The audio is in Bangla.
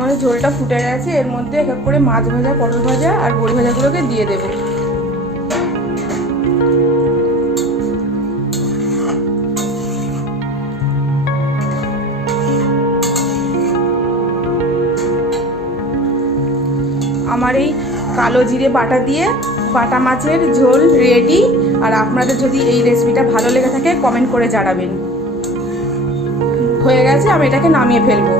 মানে ঝোলটা ফুটে গেছে, এর মধ্যে এক এক করে মাছ ভাজা, পটল ভাজা আর বড়ি ভাজাগুলোকে দিয়ে দেবো। আমার এই কালো জিরে বাটা দিয়ে বাটা মাছের ঝোল রেডি। আর আপনাদের যদি এই রেসিপিটা ভালো লেগে থাকে কমেন্ট করে জানাবেন। হয়ে গেছে, আমি এটাকে নামিয়ে ফেলবো।